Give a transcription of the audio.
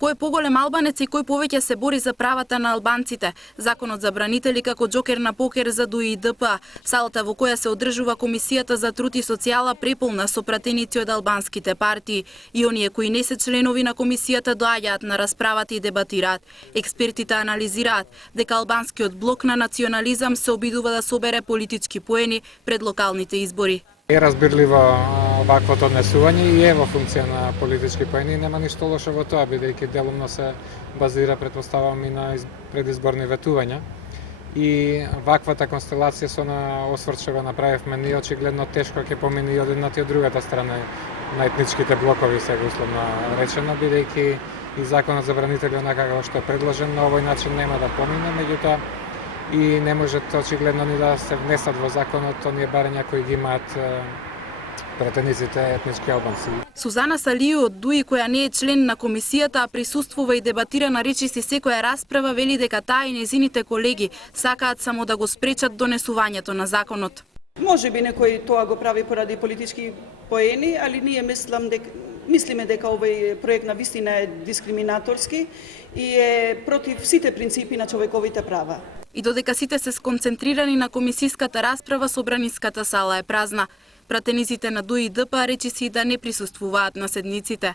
Кој е поголем албанец и кој повеќе се бори за правата на албанците? Законот забранители како џокер на покер за ДУИ-ДП. Салата во која се одржува Комисијата за труд и социјала преполна со пратеници од албанските партии. И оние кои не се членови на комисијата доаѓаат на расправата и дебатираат. Експертите анализираат дека албанскиот блок на национализам се обидува да собере политички поени пред локалните избори. Е разбирливо ваквото однесување и е во функција на политички поени, нема ништо лошо во тоа, бидејќи делумно се базира, претпоставам, и на предизборни ветувања. И ваквата констелација со на осврт што го направивме, ние очигледно тешко ќе помине и од едната и од другата страна на етничките блокови, сега условно речено, бидејќи и законот забранители онака како што е предложен на овој начин нема да помине, меѓутоа и не можат очигледно ни да се внесат во законот оние барања кои ги имаат пратениците етнички албанци. Сузана Салију од ДУИ, која не е член на комисијата, а присуствува и дебатира на речиси секоја расправа, вели дека таа и незините колеги сакаат само да го спречат донесувањето на законот. Може би некој тоа го прави поради политички поени, али ние мислиме дека овој проект на вистина е дискриминаторски и е против сите принципи на човековите права. И додека сите се сконцентрирани на комисиската расправа, собраниската сала е празна. Пратениците на ДУИ-ДП речиси да не присуствуваат на седниците.